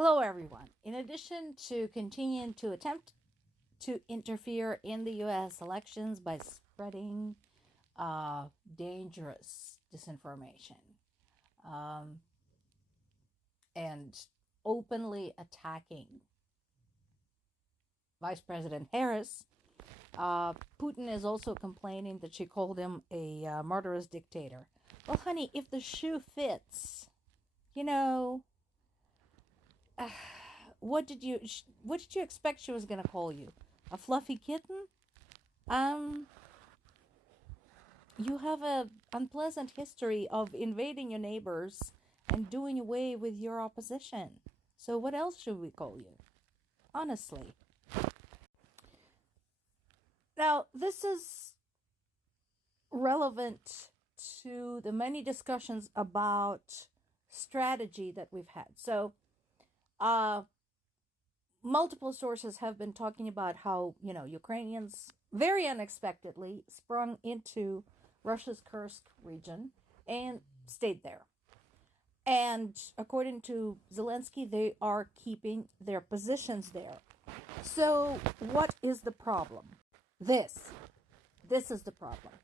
Hello, everyone. In addition to continuing to attempt to interfere in the U.S. elections by spreading dangerous disinformation um, and openly attacking Vice President Harris, Putin is also complaining that she called him a murderous dictator. Well, honey, if the shoe fits, you know, what did you expect she was going to call you? A fluffy kitten? You have a unpleasant history of invading your neighbors and doing away with your opposition. So what else should we call you? Honestly. Now, this is relevant to the many discussions about strategy that we've had. So, multiple sources have been talking about how, Ukrainians very unexpectedly sprung into Russia's Kursk region and stayed there. And according to Zelensky, they are keeping their positions there. So what is the problem? This is the problem.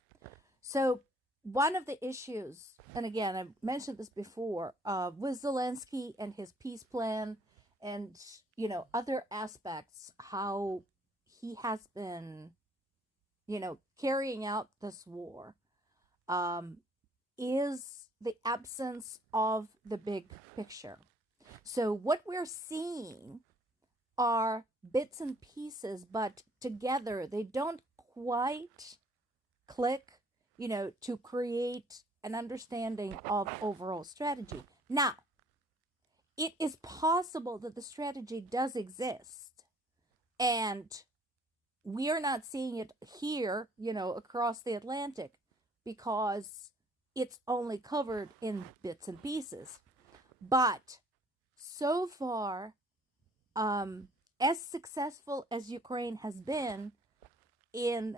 So one of the issues, and again, I mentioned this before, with Zelensky and his peace plan and, other aspects, how he has been, carrying out this war, is the absence of the big picture. So what we're seeing are bits and pieces, but together they don't quite click, to create an understanding of overall strategy. Now, it is possible that the strategy does exist and we are not seeing it here, across the Atlantic because it's only covered in bits and pieces. But so far, as successful as Ukraine has been in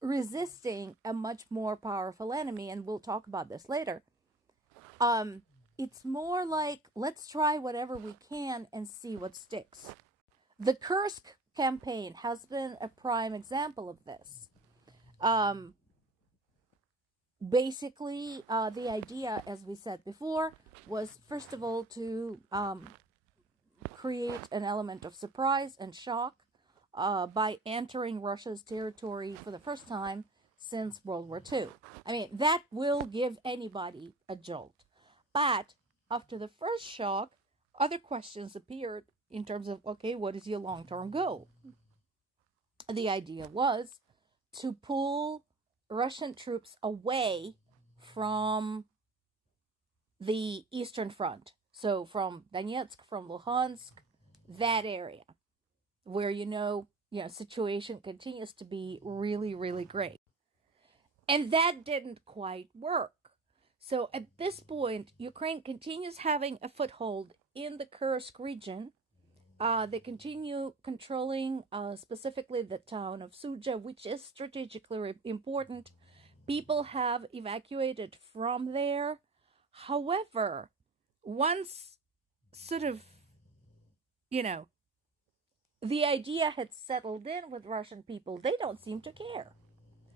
resisting a much more powerful enemy, and we'll talk about this later, it's more like, let's try whatever we can and see what sticks. The Kursk campaign has been a prime example of this. Basically, the idea, as we said before, was first of all to create an element of surprise and shock by entering Russia's territory for the first time since World War II. I mean, that will give anybody a jolt. But after the first shock, other questions appeared in terms of, okay, what is your long-term goal? The idea was to pull Russian troops away from the Eastern Front. So from Donetsk, from Luhansk, that area where, situation continues to be really, really great. And that didn't quite work. So at this point, Ukraine continues having a foothold in the Kursk region. They continue controlling specifically the town of Suja, which is strategically important. People have evacuated from there. However, once sort of, the idea had settled in with Russian people, they don't seem to care.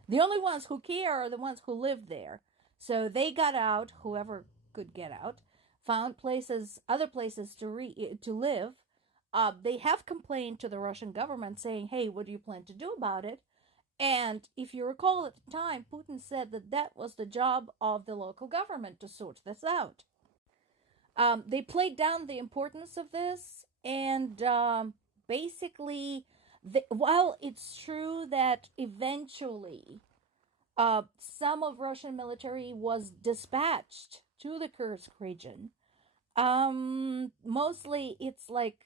The only ones who care are the ones who live there. So they got out, whoever could get out, found other places to live. They have complained to the Russian government saying, hey, what do you plan to do about it? And if you recall at the time, Putin said that was the job of the local government to sort this out. They played down the importance of this, and basically, while it's true that eventually some of Russian military was dispatched to the Kursk region, mostly it's like,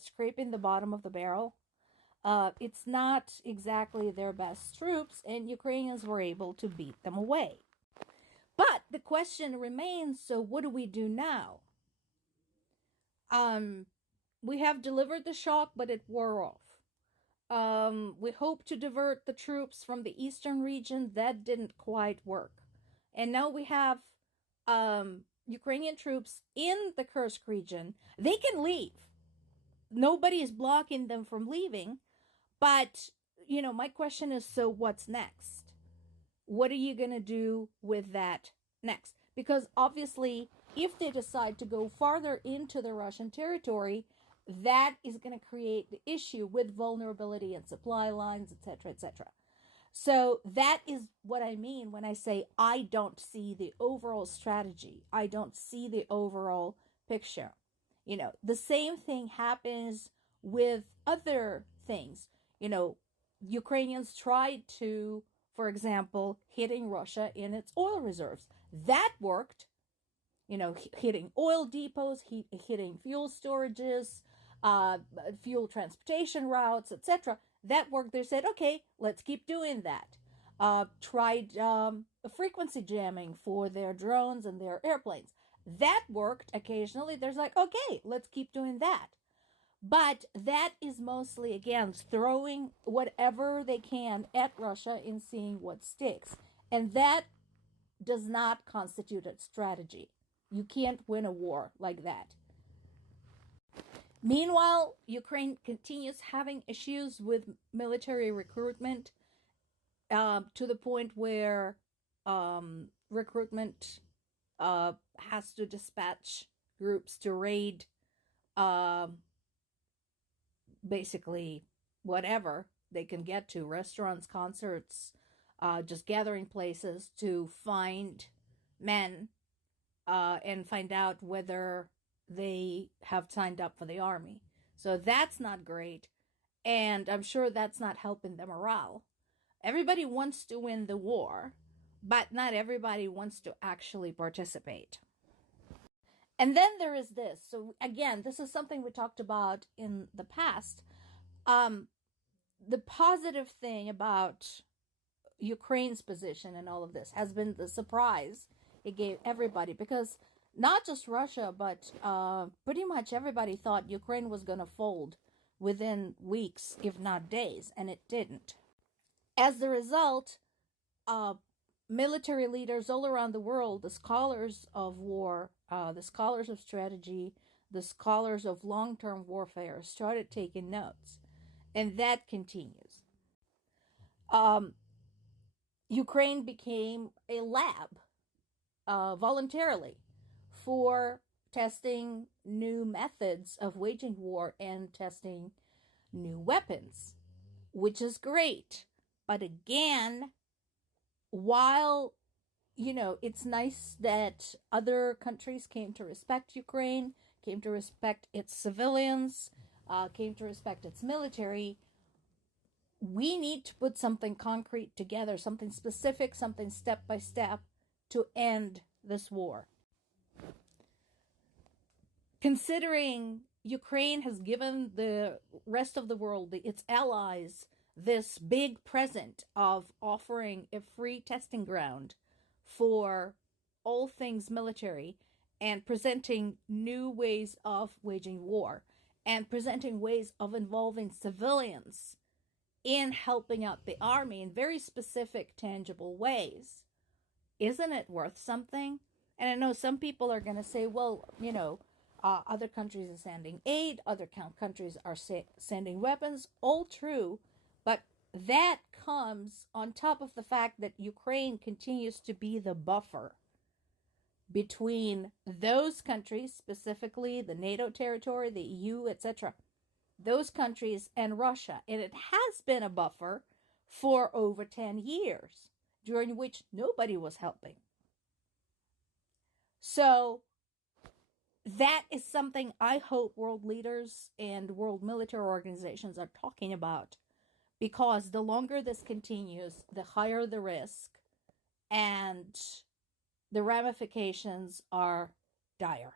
scraping the bottom of the barrel. It's not exactly their best troops, and Ukrainians were able to beat them away. But the question remains, so what do we do now? We have delivered the shock, but it wore off. We hope to divert the troops from the eastern region. That didn't quite work. And now we have Ukrainian troops in the Kursk region. They can leave. nobody is blocking them from leaving. But, my question is, so what's next? What are you going to do with that next? Because obviously, if they decide to go farther into the Russian territory, that is going to create the issue with vulnerability and supply lines, etc., etc. So that is what I mean when I say I don't see the overall strategy. I don't see the overall picture. The same thing happens with other things. Ukrainians tried to, for example, hitting Russia in its oil reserves. That worked. Hitting oil depots, hitting fuel storages, fuel transportation routes, etc. That worked. They said, okay, let's keep doing that. Tried frequency jamming for their drones and their airplanes. That worked occasionally. There's like, okay, let's keep doing that. But that is mostly, again, throwing whatever they can at Russia and seeing what sticks. And that does not constitute a strategy. You can't win a war like that. Meanwhile, Ukraine continues having issues with military recruitment to the point where recruitment has to dispatch groups to raid basically whatever they can get to, restaurants, concerts, just gathering places to find men and find out whether they have signed up for the army. So that's not great. And I'm sure that's not helping the morale. Everybody wants to win the war, but not everybody wants to actually participate. And then there is this. So again, this is something we talked about in the past. The positive thing about Ukraine's position and all of this has been the surprise it gave everybody, because not just Russia, but pretty much everybody thought Ukraine was going to fold within weeks, if not days, and it didn't. As a result, military leaders all around the world, the scholars of war, the scholars of strategy, the scholars of long-term warfare started taking notes, and that continues. Ukraine became a lab voluntarily for testing new methods of waging war and testing new weapons, which is great. But again, while, it's nice that other countries came to respect Ukraine, came to respect its civilians, came to respect its military, we need to put something concrete together, something specific, something step by step to end this war. Considering Ukraine has given the rest of the world, its allies, this big present of offering a free testing ground for all things military and presenting new ways of waging war and presenting ways of involving civilians in helping out the army in very specific, tangible ways. Isn't it worth something? And I know some people are going to say, well, other countries are sending aid, other countries are sending weapons, all true, but that comes on top of the fact that Ukraine continues to be the buffer between those countries, specifically the NATO territory, the EU, etc., those countries and Russia. And it has been a buffer for over 10 years, during which nobody was helping. So that is something I hope world leaders and world military organizations are talking about, because the longer this continues, the higher the risk, and the ramifications are dire.